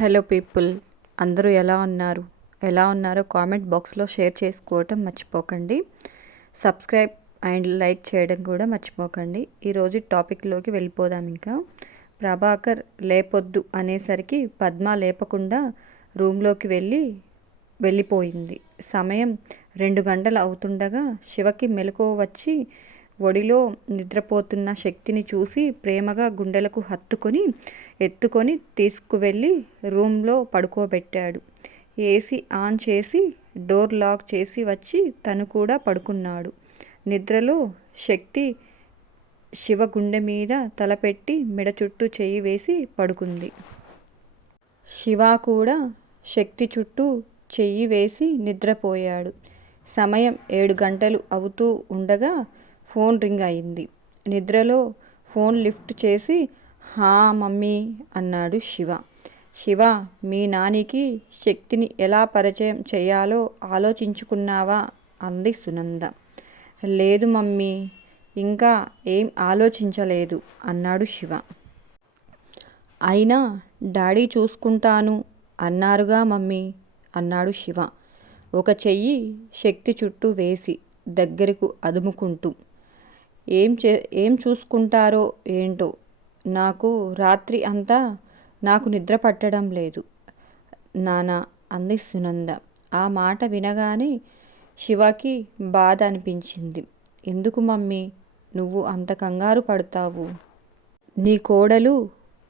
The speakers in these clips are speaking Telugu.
హలో పీపుల్, అందరూ ఎలా ఉన్నారో కామెంట్ బాక్స్లో షేర్ చేసుకోవటం మర్చిపోకండి. సబ్స్క్రైబ్ అండ్ లైక్ చేయడం కూడా మర్చిపోకండి. ఈరోజు టాపిక్లోకి వెళ్ళిపోదాం. ఇంకా ప్రభాకర్ లేపొద్దు అనేసరికి పద్మ లేపకుండా రూమ్లోకి వెళ్ళిపోయింది. సమయం 2 గంటలు అవుతుండగా శివకి మెలకువ వచ్చి ఒడిలో నిద్రపోతున్న శక్తిని చూసి ప్రేమగా గుండెలకు ఎత్తుకొని తీసుకువెళ్ళి రూమ్లో పడుకోబెట్టాడు. ఏసీ ఆన్ చేసి డోర్ లాక్ చేసి వచ్చి తను కూడా పడుకున్నాడు. నిద్రలో శక్తి శివ గుండె మీద తలపెట్టి మెడ చుట్టూ చెయ్యి వేసి పడుకుంది. శివ కూడా శక్తి చుట్టూ చెయ్యి వేసి నిద్రపోయాడు. సమయం 7 గంటలు అవుతూ ఉండగా ఫోన్ రింగ్ అయింది. నిద్రలో ఫోన్ లిఫ్ట్ చేసి హా మమ్మీ అన్నాడు శివ. శివ, మీ నానికి శక్తిని ఎలా పరిచయం చేయాలో ఆలోచించుకున్నావా అంది సునంద. లేదు మమ్మీ, ఇంకా ఏం ఆలోచించలేదు అన్నాడు శివ. అయినా డాడీ చూసుకుంటాను అన్నారుగా మమ్మీ అన్నాడు శివ. ఒక చెయ్యి శక్తి చుట్టూ వేసి దగ్గరకు అదుముకుంటూ. ఏం చూసుకుంటారో ఏంటో, నాకు రాత్రి అంతా నాకు నిద్ర పట్టడం లేదు నానా అంది సునంద. ఆ మాట వినగానే శివకి బాధ అనిపించింది. ఎందుకు మమ్మీ నువ్వు అంత కంగారు పడతావు? నీ కోడలు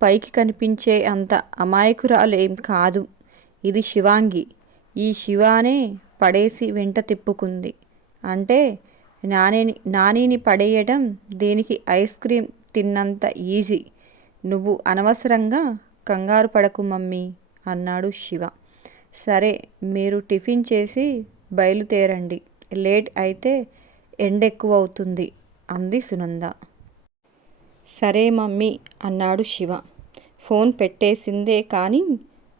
పైకి కనిపించే అంత అమాయకురాలేం కాదు. ఇది శివాంగి. ఈ శివానే పడేసి వెంట తిప్పుకుంది అంటే నానిని పడేయడం దీనికి ఐస్ క్రీం తిన్నంత ఈజీ. నువ్వు అనవసరంగా కంగారు పడకు మమ్మీ అన్నాడు శివ. సరే, మీరు టిఫిన్ చేసి బయలుదేరండి, లేట్ అయితే ఎండెక్కువవుతుంది అంది సునంద. సరే మమ్మీ అన్నాడు శివ. ఫోన్ పెట్టేసిందే కానీ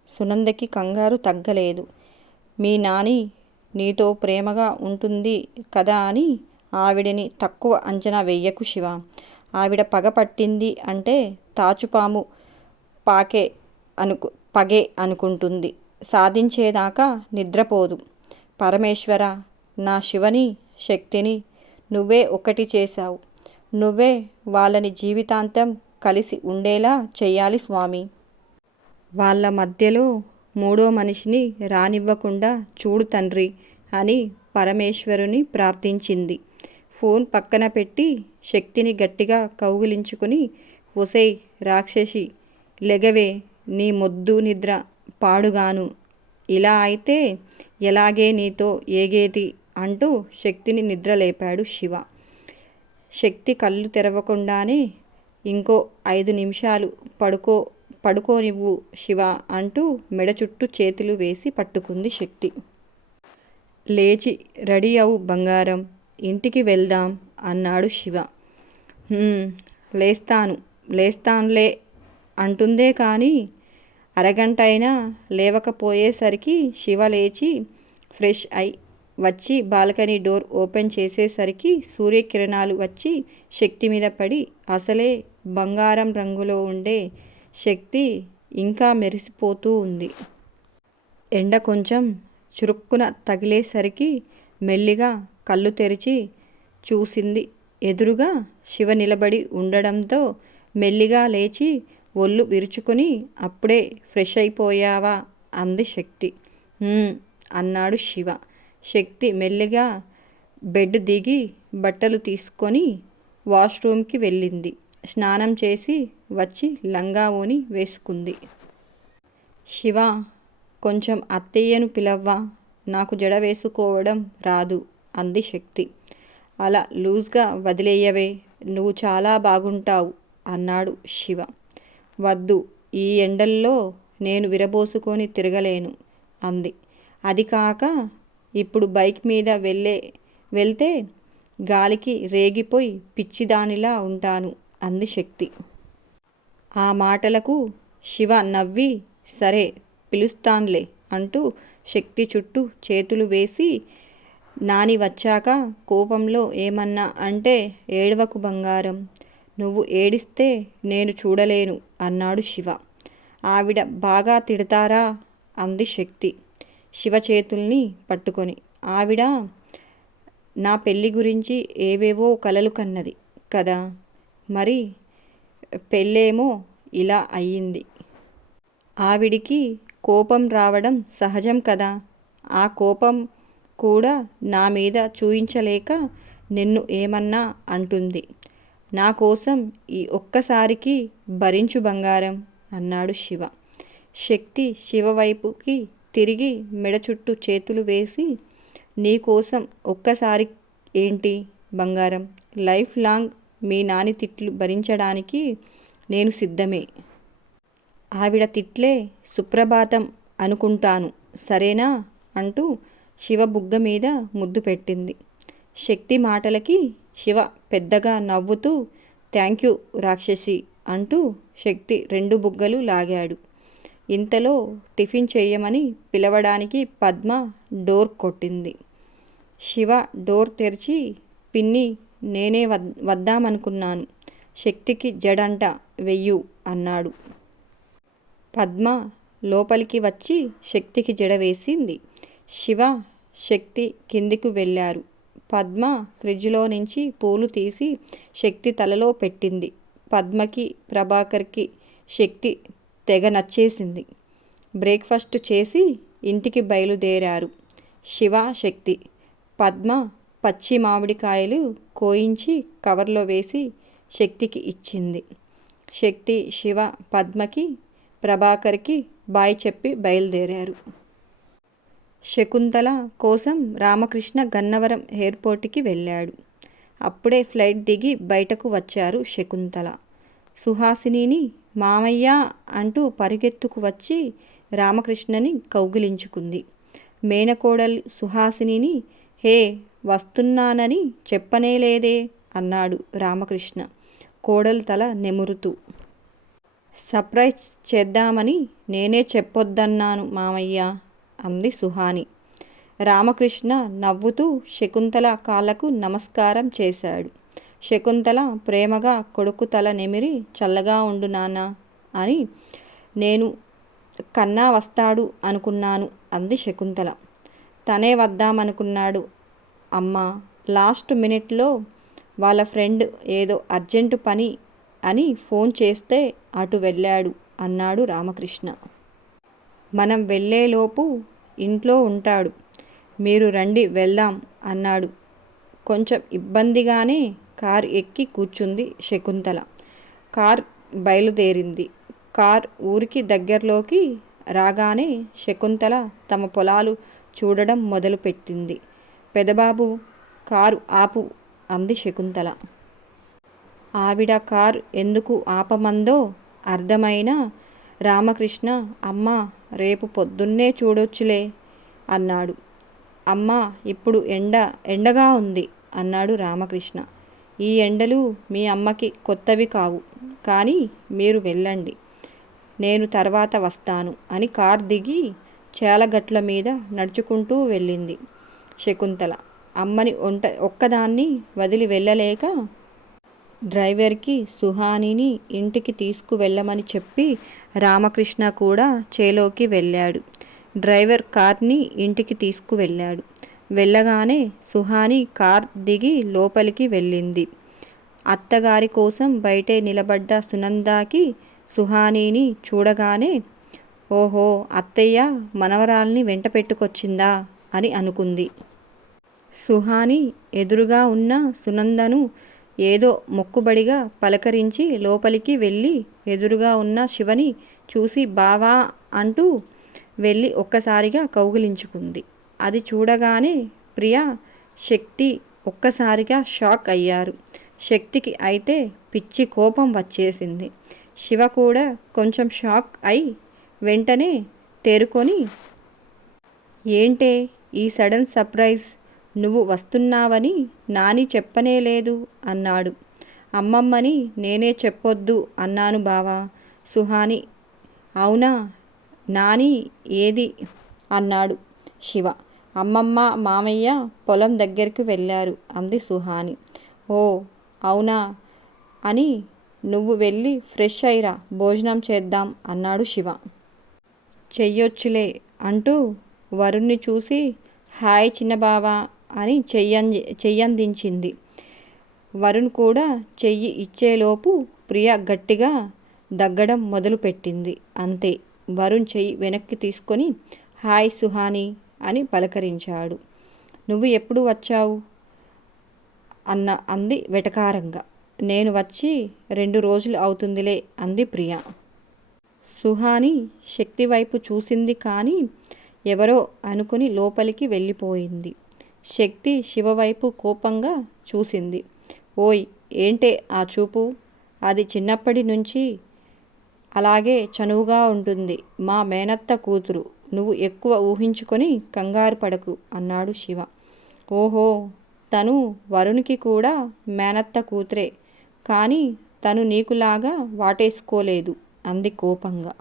సునందకి కంగారు తగ్గలేదు. మీ నాని నీతో ప్రేమగా ఉంటుంది కదా అని ఆవిడని తక్కువ అంచనా వెయ్యకు శివ. ఆవిడ పగ పట్టింది అంటే తాచుపాము పగే అనుకుంటుంది. సాధించేదాకా నిద్రపోదు. పరమేశ్వర, నా శివని శక్తిని నువ్వే ఒకటి చేశావు. నువ్వే వాళ్ళని జీవితాంతం కలిసి ఉండేలా చెయ్యాలి స్వామి. వాళ్ళ మధ్యలో మూడో మనిషిని రానివ్వకుండా చూడు తండ్రి అని పరమేశ్వరుని ప్రార్థించింది. ఫోన్ పక్కన పెట్టి శక్తిని గట్టిగా కౌగిలించుకుని, ఒసేయ్ రాక్షసి, లెగవే, నీ మొద్దు నిద్ర పాడుగాను. ఇలా అయితే ఎలాగే నీతో ఏగేది అంటూ శక్తిని నిద్రలేపాడు శివ. శక్తి కళ్ళు తెరవకుండానే ఇంకో 5 నిమిషాలు పడుకోనివ్వు శివ అంటూ మెడ చుట్టూ చేతులు వేసి పట్టుకుంది శక్తి. లేచి రెడీ అవు బంగారం, ఇంటికి వెళ్దాం అన్నాడు శివ. లేస్తాన్లే అంటుందే కానీ అరగంట అయినా లేవకపోయేసరికి శివ లేచి ఫ్రెష్ అయి వచ్చి బాల్కనీ డోర్ ఓపెన్ చేసేసరికి సూర్యకిరణాలు వచ్చి శక్తి మీద పడి అసలే బంగారం రంగులో ఉండే శక్తి ఇంకా మెరిసిపోతూ ఉంది. ఎండ కొంచెం చురుక్కున తగిలేసరికి మెల్లిగా కళ్ళు తెరిచి చూసింది. ఎదురుగా శివ నిలబడి ఉండడంతో మెల్లిగా లేచి ఒళ్ళు విరుచుకుని, అప్పుడే ఫ్రెష్ అయిపోయావా అంది శక్తి. అన్నాడు శివ. శక్తి మెల్లిగా బెడ్ దిగి బట్టలు తీసుకొని వాష్రూమ్కి వెళ్ళింది. స్నానం చేసి వచ్చి లంగా ఓని వేసుకుంది. శివ, కొంచెం అత్తయ్యను పిలవ్వా, నాకు జడ వేసుకోవడం రాదు అంది శక్తి. అలా లూజ్గా వదిలేయవే, నువ్వు చాలా బాగుంటావు అన్నాడు శివ. వద్దు, ఈ ఎండల్లో నేను విరబోసుకొని తిరగలేను అంది. అది కాక ఇప్పుడు బైక్ మీద వెళ్తే గాలికి రేగిపోయి పిచ్చిదానిలా ఉంటాను అంది శక్తి. ఆ మాటలకు శివ నవ్వి, సరే పిలుస్తాన్లే అంటూ శక్తి చుట్టూ చేతులు వేసి, నాని వచ్చాక కోపంలో ఏమన్నా అంటే ఏడవకు బంగారం, నువ్వు ఏడిస్తే నేను చూడలేను అన్నాడు శివ. ఆవిడ బాగా తిడతారా అంది శక్తి శివ చేతుల్ని పట్టుకొని. ఆవిడ నా పెళ్ళి గురించి ఏవేవో కలలు కన్నది కదా, మరి పెళ్ళేమో ఇలా అయ్యింది. ఆవిడికి కోపం రావడం సహజం కదా, ఆ కోపం కూడా నా మీద చూయించలేక నిన్ను ఏమన్నా అంటుంది. నా కోసం ఈ ఒక్కసారికి భరించు బంగారం అన్నాడు శివ. శక్తి శివ వైపుకి తిరిగి మెడ చుట్టూ చేతులు వేసి, నీకోసం ఒక్కసారి ఏంటి బంగారం, లైఫ్ లాంగ్ మీ నాని తిట్లు భరించడానికి నేను సిద్ధమే. ఆవిడ తిట్లే సుప్రభాతం అనుకుంటాను సరేనా అంటూ శివ బుగ్గ మీద ముద్దు పెట్టింది. శక్తి మాటలకి శివ పెద్దగా నవ్వుతూ థ్యాంక్యూ రాక్షసి అంటూ శక్తి 2 బుగ్గలు లాగాడు. ఇంతలో టిఫిన్ చెయ్యమని పిలవడానికి పద్మ డోర్ కొట్టింది. శివ డోర్ తెరిచి, పిన్ని నేనే వద్దామనుకున్నాను, శక్తికి జడంట వెయ్యు అన్నాడు. పద్మ లోపలికి వచ్చి శక్తికి జడ వేసింది. శివ శక్తి కిందికి వెళ్ళారు. పద్మ ఫ్రిడ్జ్లో నుంచి పూలు తీసి శక్తి తలలో పెట్టింది. పద్మకి ప్రభాకర్కి శక్తి తెగ నచ్చేసింది. బ్రేక్ఫాస్ట్ చేసి ఇంటికి బయలుదేరారు శివ శక్తి. పద్మ పచ్చి మామిడికాయలు కోయించి కవర్లో వేసి శక్తికి ఇచ్చింది. శక్తి శివ పద్మకి ప్రభాకర్కి బాయ్ చెప్పి బయలుదేరారు. శకుంతల కోసం రామకృష్ణ గన్నవరం ఎయిర్పోర్ట్కి వెళ్ళాడు. అప్పుడే ఫ్లైట్ దిగి బయటకు వచ్చారు శకుంతల. సుహాసినిని మామయ్య అంటూ పరిగెత్తుకు వచ్చి రామకృష్ణని కౌగిలించుకుంది. మేనకోడలు సుహాసినిని హే వస్తున్నానని చెప్పనేలేదే అన్నాడు రామకృష్ణ కోడలు తల నెమురుతూ. సర్ప్రైజ్ చేద్దామని నేనే చెప్పొద్దన్నాను మామయ్య అంది సుహాని. రామకృష్ణ నవ్వుతూ శకుంతల కాళ్ళకు నమస్కారం చేశాడు. శకుంతల ప్రేమగా కొడుకు తల నిమిరి చల్లగా ఉండు నాన్న అని. నేను కన్నా వస్తాడు అనుకున్నాను అంది శకుంతల. తనే వద్దామనుకున్నాడు అమ్మా, లాస్ట్ మినిట్లో వాళ్ళ ఫ్రెండ్ ఏదో అర్జెంటు పని అని ఫోన్ చేస్తే అటు వెళ్ళాడు అన్నాడు రామకృష్ణ. మనం వెళ్ళేలోపు ఇంట్లో ఉంటాడు, మీరు రండి వెళ్దాం అన్నాడు. కొంచెం ఇబ్బందిగానే కార్ ఎక్కి కూర్చుంది శకుంతల. కార్ బయలుదేరింది. కార్ ఊరికి దగ్గరలోకి రాగానే శకుంతల తమ పొలాలు చూడడం మొదలుపెట్టింది. పెదబాబు కారు ఆపు అంది శకుంతల. ఆవిడ కారు ఎందుకు ఆపమందో అర్థమైన రామకృష్ణ అమ్మా రేపు పొద్దున్నే చూడొచ్చులే అన్నాడు. అమ్మా ఇప్పుడు ఎండగా ఉంది అన్నాడు రామకృష్ణ. ఈ ఎండలు మీ అమ్మకి కొత్తవి కావు, కానీ మీరు వెళ్ళండి, నేను తర్వాత వస్తాను అని కార్ దిగి చేలగట్ల మీద నడుచుకుంటూ వెళ్ళింది శకుంతల. అమ్మని ఒక్కదాన్ని వదిలి వెళ్ళలేక డ్రైవర్కి సుహానిని ఇంటికి తీసుకువెళ్ళమని చెప్పి రామకృష్ణ కూడా చేలోకి వెళ్ళాడు. డ్రైవర్ కార్ని ఇంటికి తీసుకువెళ్ళాడు. వెళ్ళగానే సుహాని కార్ దిగి లోపలికి వెళ్ళింది. అత్తగారి కోసం బయటే నిలబడ్డ సునందాకి సుహానిని చూడగానే ఓహో అత్తయ్య మనవరాల్ని వెంట పెట్టుకొచ్చిందా అని అనుకుంది. సుహాని ఎదురుగా ఉన్న సునందను ఏదో మొక్కుబడిగా పలకరించి లోపలికి వెళ్ళి ఎదురుగా ఉన్న శివని చూసి బావా అంటూ వెళ్ళి ఒక్కసారిగా కౌగిలించుకుంది. అది చూడగానే ప్రియా శక్తి ఒక్కసారిగా షాక్ అయ్యారు. శక్తికి అయితే పిచ్చి కోపం వచ్చేసింది. శివ కూడా కొంచెం షాక్ అయి వెంటనే తేరుకొని ఏంటే ఈ సడన్ సర్ప్రైజ్, నువ్వు వస్తున్నావని నాని చెప్పనేలేదు అన్నాడు. అమ్మమ్మని నేనే చెప్పొద్దు అన్నాను బావా. సుహాని అవునా, నాని ఏది అన్నాడు శివ. అమ్మమ్మ మామయ్య పొలం దగ్గరికి వెళ్ళారు అంది సుహాని. ఓ అవునా అని నువ్వు వెళ్ళి ఫ్రెష్ అయ్యిరా, భోజనం చేద్దాం అన్నాడు శివ. చెయ్యొచ్చులే అంటూ వరుణ్ణి చూసి హాయ్ చిన్నబావా అని చెయ్యందించింది. వరుణ్ కూడా చెయ్యి ఇచ్చేలోపు ప్రియ గట్టిగా దగ్గడం మొదలుపెట్టింది. అంతే, వరుణ్ చెయ్యి వెనక్కి తీసుకొని హాయ్ సుహాని అని పలకరించాడు. నువ్వు ఎప్పుడు వచ్చావు అంది వెటకారంగా. నేను వచ్చి 2 రోజులు అవుతుందిలే అంది ప్రియ. సుహాని శక్తి వైపు చూసింది కానీ ఎవరో అనుకుని లోపలికి వెళ్ళిపోయింది. శక్తి శివవైపు కోపంగా చూసింది. ఓయ్, ఏంటే ఆ చూపు? అది చిన్నప్పటి నుంచి అలాగే చనువుగా ఉంటుంది. మా మేనత్త కూతురు. నువ్వు ఎక్కువ ఊహించుకొని కంగారు పడకు అన్నాడు శివ. ఓహో, తను వరుణ్కి కూడా మేనత్త కూతురే, కానీ తను నీకులాగా వాటేసుకోలేదు అంది కోపంగా.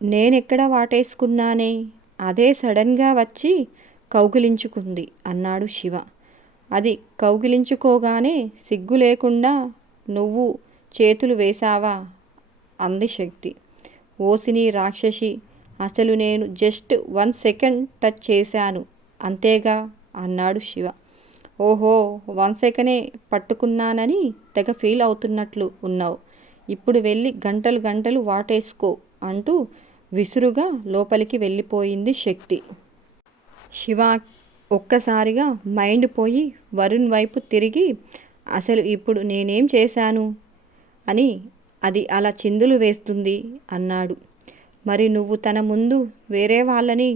నేనెక్కడ వాటేసుకున్నానే? అదే సడన్గా వచ్చి కౌగిలించుకుంది అన్నాడు శివ. అది కౌగిలించుకోగానే సిగ్గు లేకుండా నువ్వు చేతులు వేశావా అంది శక్తి. ఓసిని రాక్షసి, అసలు నేను జస్ట్ 1 సెకండ్ టచ్ చేశాను అంతేగా అన్నాడు శివ. ఓహో, 1 సెకనే పట్టుకున్నానని తెగ ఫీల్ అవుతున్నట్లు ఉన్నావు. ఇప్పుడు వెళ్ళి గంటలు గంటలు వాటేసుకో అంటూ విసురుగా లోపలికి వెళ్ళిపోయింది శక్తి. శివ ఒక్కసారిగా మైండ్ పోయి వరుణ్ వైపు తిరిగి అసలు ఇప్పుడు నేనేం చేశాను అని అది అలా చిందులు వేస్తుంది అన్నాడు. మరి నువ్వు తన ముందు వేరే వాళ్ళని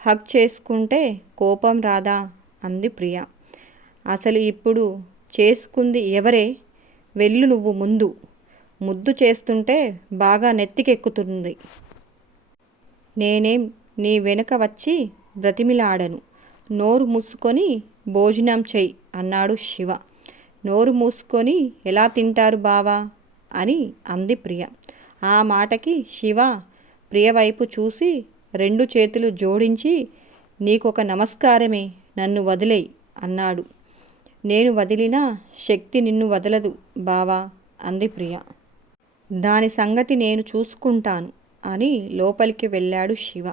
హగ్ చేసుకుంటే కోపం రాదా అంది ప్రియ. అసలు ఇప్పుడు చేసుకుంది ఎవరే? వెళ్ళు నువ్వు ముందు. ముద్దు చేస్తుంటే బాగా నెత్తికెక్కుతుంది. నేనేం నీ వెనుక వచ్చి బ్రతిమిలాడను. నోరు మూసుకొని భోజనం చెయ్యి అన్నాడు శివ. నోరు మూసుకొని ఎలా తింటారు బావా అని అంది ప్రియ. ఆ మాటకి శివ ప్రియ వైపు చూసి 2 చేతులు జోడించి నీకొక నమస్కారమే, నన్ను వదిలేయ్ అన్నాడు. నేను వదిలినా శక్తి నిన్ను వదలదు బావా అంది ప్రియ. దాని సంగతి నేను చూసుకుంటాను అని లోపలికి వెళ్ళాడు శివ.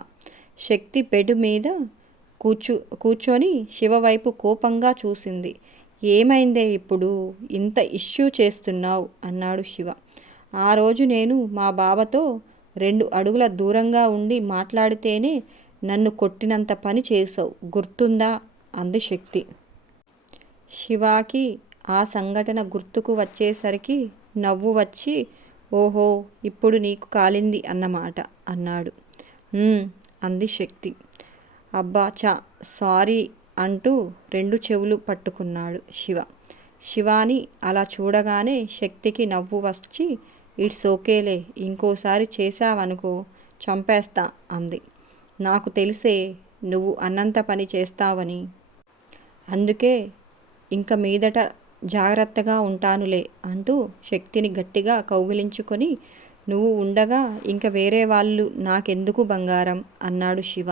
శక్తి బెడ్ మీద కూర్చొని శివ వైపు కోపంగా చూసింది. ఏమైందే ఇప్పుడు ఇంత ఇష్యూ చేస్తున్నావు అన్నాడు శివ. ఆ రోజు నేను మా బావతో 2 అడుగుల దూరంగా ఉండి మాట్లాడితేనే నన్ను కొట్టినంత పని చేసావు, గుర్తుందా అంది శక్తి. శివాకి ఆ సంఘటన గుర్తుకు వచ్చేసరికి నవ్వు వచ్చి ఓహో, ఇప్పుడు నీకు కాలింది అన్నమాట అన్నాడు. అంది శక్తి. అబ్బా చా, సారీ అంటూ 2 చెవులు పట్టుకున్నాడు శివ. శివాని అలా చూడగానే శక్తికి నవ్వు వచ్చి ఇట్స్ ఓకేలే, ఇంకోసారి చేశావనుకో చంపేస్తా అంది. నాకు తెలిసే నువ్వు అన్నంత పని చేస్తావని, అందుకే ఇంక మీదట జాగ్రత్తగా ఉంటానులే అంటూ శక్తిని గట్టిగా కౌగిలించుకొని నువ్వు ఉండగా ఇంక వేరే వాళ్ళు నాకెందుకు బంగారం అన్నాడు శివ.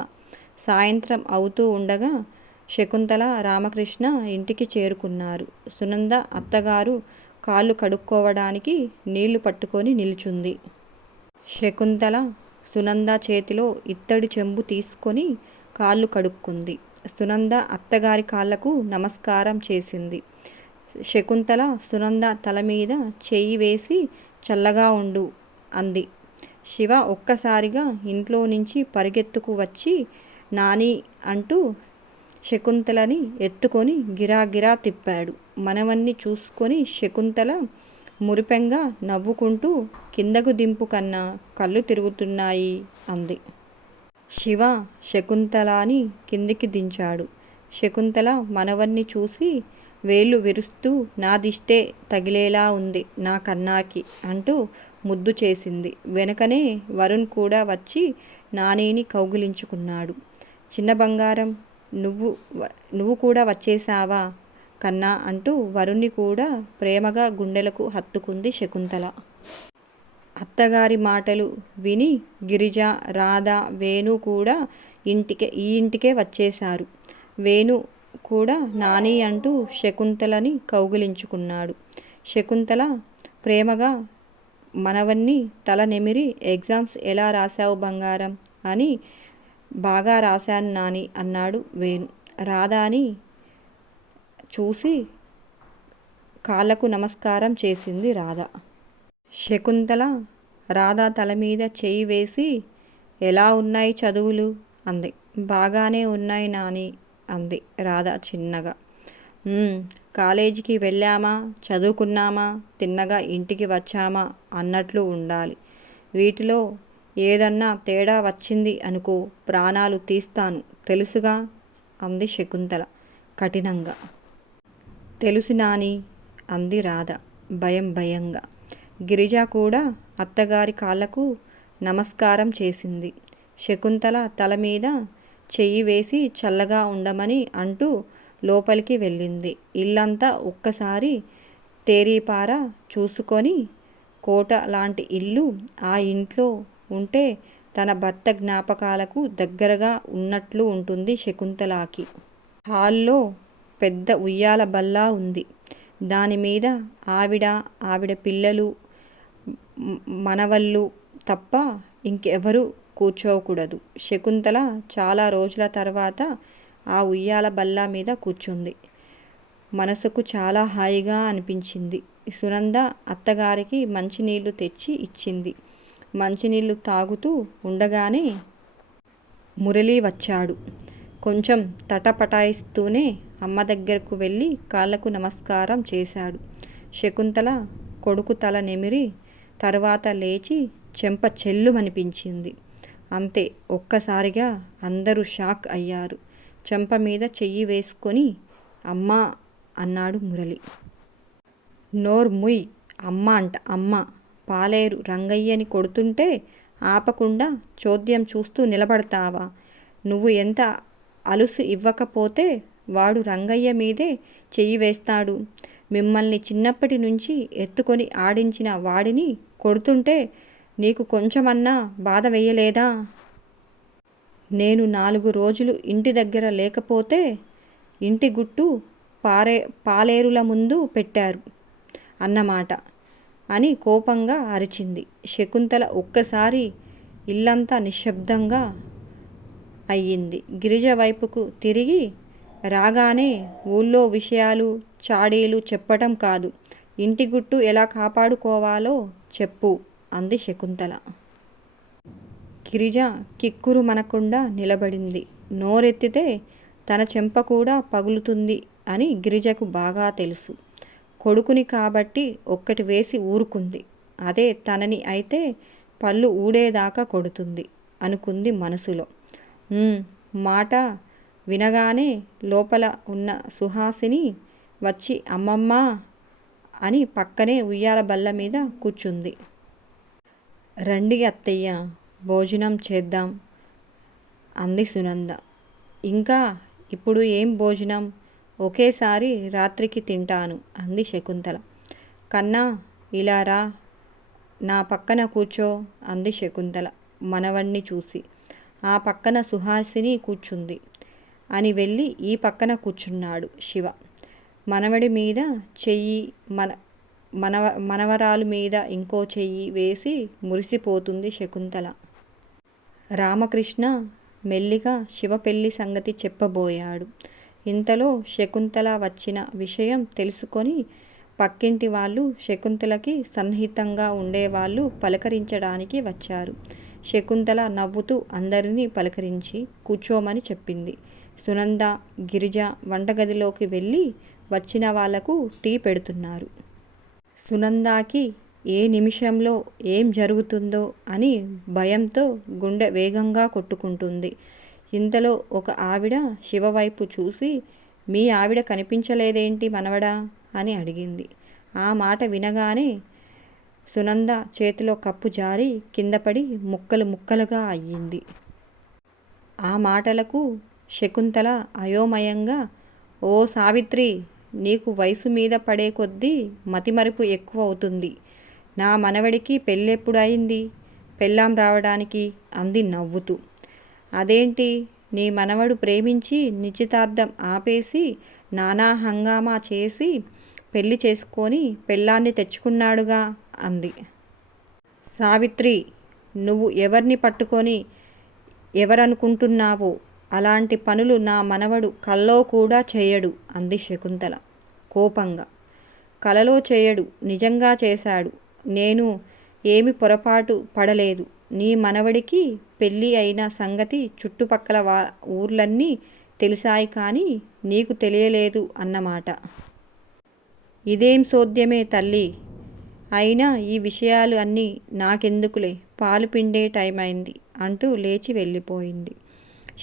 సాయంత్రం అవుతూ ఉండగా శకుంతల రామకృష్ణ ఇంటికి చేరుకున్నారు. సునంద అత్తగారు కాళ్ళు కడుక్కోవడానికి నీళ్లు పట్టుకొని నిల్చుంది. శకుంతల సునంద చేతిలో ఇత్తడి చెంబు తీసుకొని కాళ్ళు కడుక్కుంది. సునంద అత్తగారి కాళ్లకు నమస్కారం చేసింది. శకుంతల సునంద తల మీద చెయ్యి వేసి చల్లగా ఉండు అంది. శివ ఒక్కసారిగా ఇంట్లో నుంచి పరిగెత్తుకు వచ్చి నాని అంటూ శకుంతలని ఎత్తుకొని గిరాగిరా తిప్పాడు. మనవన్ని చూసుకొని శకుంతల మురిపెంగా నవ్వుకుంటూ కిందకు దింపు కన్నా కళ్ళు తిరుగుతున్నాయి అంది. శివ శకుంతలాని కిందికి దించాడు. శకుంతల మనవన్ని చూసి వేళ్ళు విరుస్తూ నా దిష్టే తగిలేలా ఉంది నా కన్నాకి అంటూ ముద్దు చేసింది. వెనకనే వరుణ్ కూడా వచ్చి నానిని కౌగిలించుకున్నాడు. చిన్న బంగారం, నువ్వు కూడా వచ్చేసావా కన్నా అంటూ వరుణ్ణి కూడా ప్రేమగా గుండెలకు హత్తుకుంది శకుంతల. అత్తగారి మాటలు విని గిరిజ, రాధ, వేణు కూడా ఈ ఇంటికే వచ్చేశారు. వేణు కూడా నాని అంటూ శకుంతలని కౌగిలించుకున్నాడు. శకుంతల ప్రేమగా మనవన్ని తల నిమిరి ఎగ్జామ్స్ ఎలా రాశావు బంగారం అని. బాగా రాశాను నాని అన్నాడు వేణు. రాధాని చూసి కాళ్ళకు నమస్కారం చేసింది రాధ. శకుంతల రాధ తల మీద చేయి వేసి ఎలా ఉన్నాయి చదువులు అంది. బాగానే ఉన్నాయి నాని అంది రాధ చిన్నగా. కాలేజీకి వెళ్ళామా, చదువుకున్నామా, తిన్నగా ఇంటికి వచ్చామా అన్నట్లు ఉండాలి. వీటిలో ఏదన్నా తేడా వచ్చింది అనుకో ప్రాణాలు తీస్తాను తెలుసుగా అంది శకుంతల కఠినంగా. తెలుసు నాని అంది రాధ భయంగా. గిరిజ కూడా అత్తగారి కాళ్ళకు నమస్కారం చేసింది. శకుంతల తల మీద చెయ్యి వేసి చల్లగా ఉండమని అంటూ లోపలికి వెళ్ళింది. ఇల్లంతా ఒక్కసారి తేరీపార చూసుకొని కోట లాంటి ఇల్లు ఆ ఇంట్లో ఉంటే తన భర్త జ్ఞాపకాలకు దగ్గరగా ఉన్నట్లు ఉంటుంది శకుంతలకి. హాల్లో పెద్ద ఉయ్యాల బల్ల ఉంది. దానిమీద ఆవిడ పిల్లలు మనవళ్ళు తప్ప ఇంకెవరూ కూర్చోకూడదు. శకుంతల చాలా రోజుల తర్వాత ఆ ఉయ్యాల బల్ల మీద కూర్చుంది. మనసుకు చాలా హాయిగా అనిపించింది. సునంద అత్తగారికి మంచినీళ్లు తెచ్చి ఇచ్చింది. మంచినీళ్లు తాగుతూ ఉండగానే మురళి వచ్చాడు. కొంచెం తటపటాయిస్తూనే అమ్మ దగ్గరకు వెళ్ళి కాళ్ళకు నమస్కారం చేశాడు. శకుంతల కొడుకు తల నిమిరి తర్వాత లేచి చెంప చెల్లుమనిపించింది. అంతే, ఒక్కసారిగా అందరూ షాక్ అయ్యారు. చెంప మీద చెయ్యి వేసుకొని అమ్మా అన్నాడు మురళి. నోర్ముయ్, అమ్మ అంట అమ్మ. పాలేరు రంగయ్యని కొడుతుంటే ఆపకుండా చోద్యం చూస్తూ నిలబడతావా? నువ్వు ఎంత అలుసు ఇవ్వకపోతే వాడు రంగయ్య మీదే చెయ్యి వేస్తాడు. మిమ్మల్ని చిన్నప్పటి నుంచి ఎత్తుకొని ఆడించిన వాడిని కొడుతుంటే నీకు కొంచెమన్నా బాధ వెయ్యలేదా? నేను 4 రోజులు ఇంటి దగ్గర లేకపోతే ఇంటి గుట్టు పాలేరుల ముందు పెట్టారు అన్నమాట అని కోపంగా అరిచింది. శకుంతల ఒక్కసారి ఇల్లంతా నిశ్శబ్దంగా అయ్యింది. గిరిజ వైపుకు తిరిగి రాగానే ఊళ్ళో విషయాలు చాడీలు చెప్పటం కాదు, ఇంటి గుట్టు ఎలా కాపాడుకోవాలో చెప్పు అంది శకుంతల. గిరిజ కిక్కురు మనకుండా నిలబడింది. నోరెత్తితే తన చెంప కూడా పగులుతుంది అని గిరిజకు బాగా తెలుసు. కొడుకుని కాబట్టి ఒక్కటి వేసి ఊరుకుంది. అదే తనని అయితే పళ్ళు ఊడేదాకా కొడుతుంది అనుకుంది మనసులో. మాట వినగానే లోపల ఉన్న సుహాసిని వచ్చి అమ్మమ్మా అని పక్కనే ఉయ్యాల బల్ల మీద కూర్చుంది. రండి అత్తయ్య, భోజనం చేద్దాం అంది సునంద. ఇంకా ఇప్పుడు ఏం భోజనం, ఒకేసారి రాత్రికి తింటాను అంది శకుంతల. కన్నా ఇలా రా, నా పక్కన కూర్చో అంది శకుంతల మనవణ్ణి చూసి. ఆ పక్కన సుహాసిని కూర్చుంది. అని వెళ్ళి ఈ పక్కన కూర్చున్నాడు శివ. మనవడి మీద చెయ్యి, మనవరాలు మీద ఇంకో చెయ్యి వేసి మురిసిపోతుంది శకుంతల. రామకృష్ణ మెల్లిగా శివ పెళ్లి సంగతి చెప్పబోయాడు. ఇంతలో శకుంతల వచ్చిన విషయం తెలుసుకొని పక్కింటి వాళ్ళు, శకుంతలకి సన్నిహితంగా ఉండేవాళ్ళు పలకరించడానికి వచ్చారు. శకుంతల నవ్వుతూ అందరినీ పలకరించి కూర్చోమని చెప్పింది. సునంద, గిరిజ వంటగదిలోకి వెళ్ళి వచ్చిన వాళ్లకు టీ పెడుతున్నారు. సునందాకి ఏ నిమిషంలో ఏం జరుగుతుందో అని భయంతో గుండె వేగంగా కొట్టుకుంటుంది. ఇంతలో ఒక ఆవిడ శివవైపు చూసి, మీ ఆవిడ కనిపించలేదేంటి మనవడా అని అడిగింది. ఆ మాట వినగానే సునంద చేతిలో కప్పు జారి కిందపడి ముక్కలు ముక్కలుగా అయ్యింది. ఆ మాటలకు శకుంతల అయోమయంగా, ఓ సావిత్రి, నీకు వయసు మీద పడే కొద్దీ మతిమరుపు ఎక్కువ అవుతుంది. నా మనవడికి పెళ్ళెప్పుడు అయింది, పెళ్ళాం రావడానికి అంది నవ్వుతూ. అదేంటి, నీ మనవడు ప్రేమించి నిశ్చితార్థం ఆపేసి నానా హంగామా చేసి పెళ్లి చేసుకొని పెళ్ళాన్ని తెచ్చుకున్నాడుగా అంది. సావిత్రి, నువ్వు ఎవరిని పట్టుకొని ఎవరనుకుంటున్నావో అలాంటి పనులు నా మనవడు కల్లో కూడా చేయడు అంది శకుంతల కోపంగా. కలలో చేయడు, నిజంగా చేశాడు. నేను ఏమి పొరపాటు పడలేదు. నీ మనవడికి పెళ్ళి అయిన సంగతి చుట్టుపక్కల ఊర్లన్నీ తెలిసాయి కానీ నీకు తెలియలేదు అన్నమాట. ఇదేం సోద్యమే తల్లి, అయినా ఈ విషయాలు అన్నీ నాకెందుకులే, పాలు పిండే టైం అయింది అంటూ లేచి వెళ్ళిపోయింది.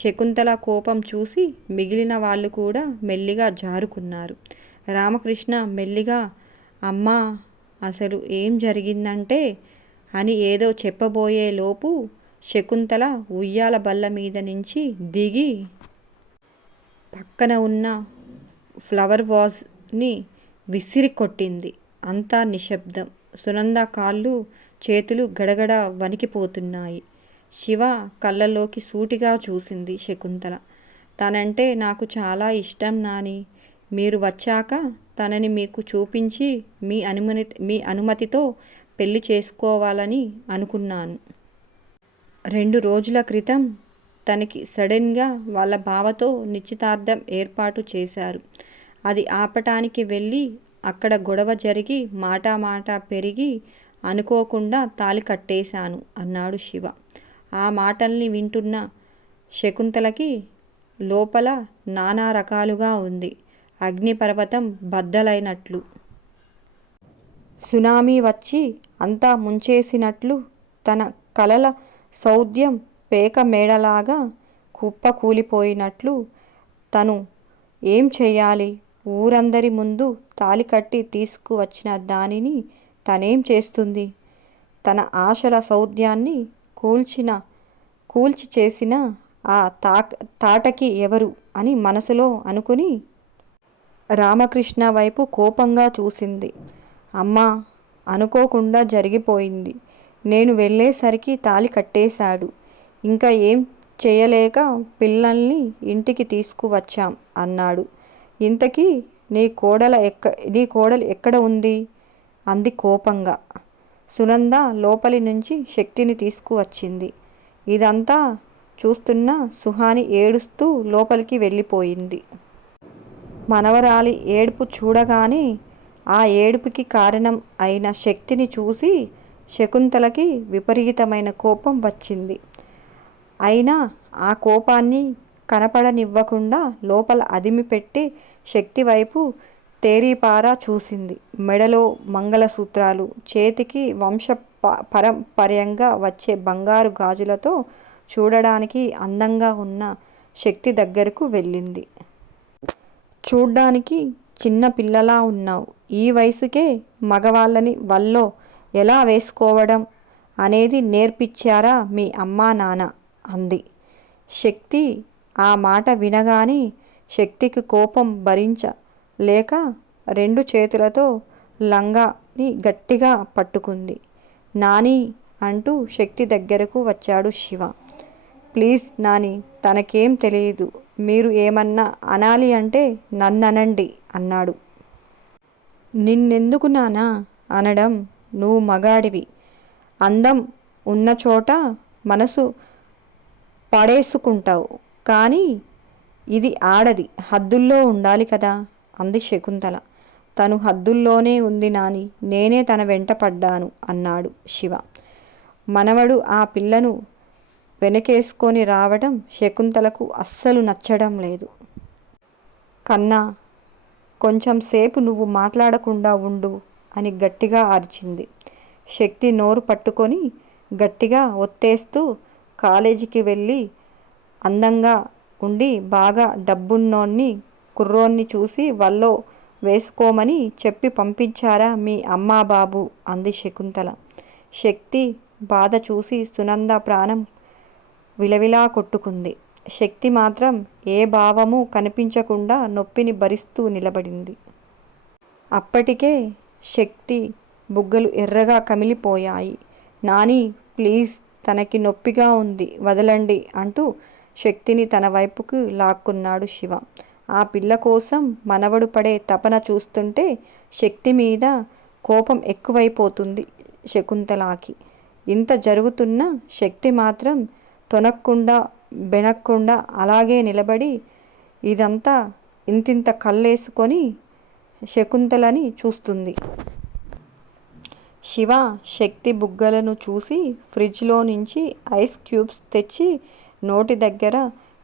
శకుంతల కోపం చూసి మిగిలిన వాళ్ళు కూడా మెల్లిగా జారుకున్నారు. రామకృష్ణ మెల్లిగా అమ్మా అసలు ఏం జరిగిందంటే అని ఏదో చెప్పబోయే లోపు శకుంతల ఉయ్యాల బల్ల మీద నుంచి దిగి పక్కన ఉన్న ఫ్లవర్ వాజ్ని విసిరి కొట్టింది. అంతా నిశ్శబ్దం. సునంద కాళ్ళు చేతులు గడగడ వణికిపోతున్నాయి. శివ కళ్ళలోకి సూటిగా చూసింది శకుంతల. తనంటే నాకు చాలా ఇష్టం నాని. మీరు వచ్చాక తనని మీకు చూపించి మీ అనుమతితో పెళ్లి చేసుకోవాలని అనుకున్నాను. 2 రోజుల క్రితం తనకి సడన్గా వాళ్ళ బావతో నిశ్చితార్థం ఏర్పాటు చేశారు. అది ఆపటానికి వెళ్ళి అక్కడ గొడవ జరిగి మాట పెరిగి అనుకోకుండా తాళి కట్టేశాను అన్నాడు శివ. ఆ మాటల్ని వింటున్న శకుంతలకి లోపల నానా రకాలుగా ఉంది. అగ్నిపర్వతం బద్దలైనట్లు, సునామీ వచ్చి అంతా ముంచేసినట్లు, తన కలల సౌధ్యం పేక మేడలాగా కుప్పకూలిపోయినట్లు. తను ఏం చెయ్యాలి? ఊరందరి ముందు తాళి కట్టి తీసుకువచ్చిన దానిని తనేం చేస్తుంది? తన ఆశల సౌధ్యాన్ని కూల్చి చేసిన ఆ తాటకి ఎవరు అని మనసులో అనుకుని రామకృష్ణ వైపు కోపంగా చూసింది. అమ్మా, అనుకోకుండా జరిగిపోయింది. నేను వెళ్ళేసరికి తాళి కట్టేశాడు. ఇంకా ఏం చేయలేక పిల్లల్ని ఇంటికి తీసుకువచ్చాం అన్నాడు. ఇంతకీ నీ కోడలు ఎక్కడ ఉంది? అంది కోపంగా. సునంద లోపలి నుంచి శక్తిని తీసుకువచ్చింది. ఇదంతా చూస్తున్న సుహాని ఏడుస్తూ లోపలికి వెళ్ళిపోయింది. మనవరాలి ఏడుపు చూడగానే ఆ ఏడుపుకి కారణం అయిన శక్తిని చూసి శకుంతలకి విపరీతమైన కోపం వచ్చింది. అయినా ఆ కోపాన్ని కనపడనివ్వకుండా లోపల అదిమిపెట్టి శక్తి వైపు తేరిపారా చూసింది. మెడలో మంగళసూత్రాలు, చేతికి వంశపారంపర్యంగా వచ్చే బంగారు గాజులతో చూడడానికి అందంగా ఉన్న శక్తి దగ్గరకు వెళ్ళింది. చూడ్డానికి చిన్న పిల్లలా ఉన్నావు. ఈ వయసుకే మగవాళ్ళని వల్లో ఎలా వేసుకోవడం అనేది నేర్పించారా మీ అమ్మా నాన్న అంది. శక్తి ఆ మాట వినగానే శక్తికి కోపం భరించలేక 2 చేతులతో లంగాని గట్టిగా పట్టుకుంది. నాని అంటూ శక్తి దగ్గరకు వచ్చాడు శివ. ప్లీజ్ నాని, తనకేం తెలియదు. మీరు ఏమన్నా అనాలి అంటే నన్ననండి అన్నాడు. నిన్నెందుకు నానా అనడం? నువ్వు మగాడివి. అందం ఉన్నచోట మనసు పడేసుకుంటావు. కానీ ఇది ఆడది, హద్దుల్లో ఉండాలి కదా అంది శకుంతల. తను హద్దుల్లోనే ఉంది నాని. నేనే తన వెంట పడ్డాను అన్నాడు శివ. మనవడు ఆ పిల్లను వెనకేసుకొని రావడం శకుంతలకు అస్సలు నచ్చడం లేదు. కన్నా, కొంచెం సేపు నువ్వు మాట్లాడకుండా ఉండు అని గట్టిగా అరిచింది. శక్తి నోరు పట్టుకొని గట్టిగా ఒత్తేస్తూ కాలేజీకి వెళ్ళి అందంగా ఉండి బాగా డబ్బున్నోన్ని కుర్రోన్ని చూసి వల్లో వేసుకోమని చెప్పి పంపించారా మీ అమ్మా బాబు అంది శకుంతల. శక్తి బాధ చూసి సునంద ప్రాణం విలవిలా కొట్టుకుంది. శక్తి మాత్రం ఏ భావము కనిపించకుండా నొప్పిని భరిస్తూ నిలబడింది. అప్పటికే శక్తి బుగ్గలు ఎర్రగా కమిలిపోయాయి. నాని ప్లీజ్, తనకి నొప్పిగా ఉంది, వదలండి అంటూ శక్తిని తన వైపుకు లాక్కున్నాడు శివ. ఆ పిల్ల కోసం మనవడు పడే తపన చూస్తుంటే శక్తి మీద కోపం ఎక్కువైపోతుంది శకుంతలకి. ఇంత జరుగుతున్నా శక్తి మాత్రం తొనక్కుండా బెనక్కుండా అలాగే నిలబడి ఇదంతా ఇంతింత కళ్ళేసుకొని శకుంతలని చూస్తుంది. శివ శక్తి బుగ్గలను చూసి ఫ్రిడ్జ్లో నుంచి ఐస్ క్యూబ్స్ తెచ్చి నోటి దగ్గర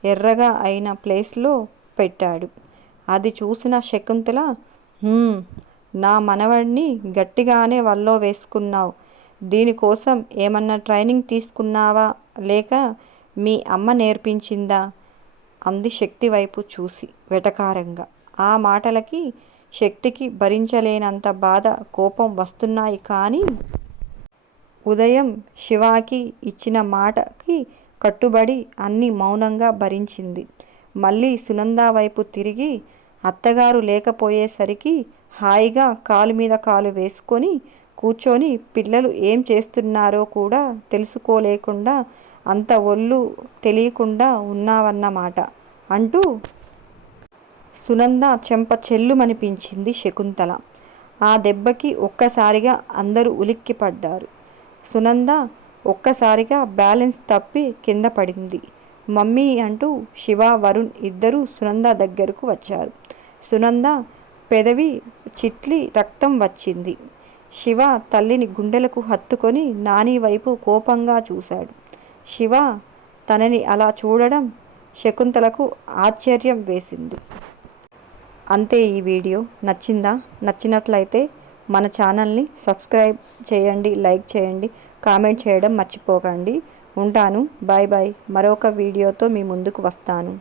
ఎర్రగా అయిన ప్లేస్లో పెట్టాడు. అది చూసిన శకుంతల, నా మనవడిని గట్టిగానే వల్లో వేసుకున్నావు. దీనికోసం ఏమన్నా ట్రైనింగ్ తీసుకున్నావా, లేక మీ అమ్మ నేర్పించిందా అంది శక్తి వైపు చూసి వెటకారంగా. ఆ మాటలకి శక్తికి భరించలేనంత బాధ కోపం వస్తున్నాయి. కానీ ఉదయం శివాకి ఇచ్చిన మాటకి కట్టుబడి అన్నీ మౌనంగా భరించింది. మళ్ళీ సునంద వైపు తిరిగి అత్తగారు లేకపోయేసరికి హాయిగా కాలు మీద కాలు వేసుకొని కూర్చొని పిల్లలు ఏం చేస్తున్నారో కూడా తెలుసుకోలేకుండా అంత ఒళ్ళు తెలియకుండా ఉన్నావన్నమాట అంటూ సునంద చెంప చెల్లుమనిపించింది శకుంతల. ఆ దెబ్బకి ఒక్కసారిగా అందరూ ఉలిక్కిపడ్డారు. సునంద ఒక్కసారిగా బ్యాలెన్స్ తప్పి కింద పడింది. మమ్మీ అంటూ శివ, వరుణ్ ఇద్దరూ సునంద దగ్గరకు వచ్చారు. సునంద పెదవి చిట్లి రక్తం వచ్చింది. శివ తల్లిని గుండెలకు హత్తుకొని నాని వైపు కోపంగా చూశాడు. శివ తనని అలా చూడడం శకుంతలకు ఆశ్చర్యం వేసింది. అంతే. ఈ వీడియో నచ్చిందా? నచ్చినట్లయితే మన ఛానల్ని సబ్స్క్రైబ్ చేయండి, లైక్ చేయండి, కామెంట్ చేయడం మర్చిపోకండి. ఉంటాను. Bye bye. మరొక వీడియోతో మీ ముందుకు వస్తాను.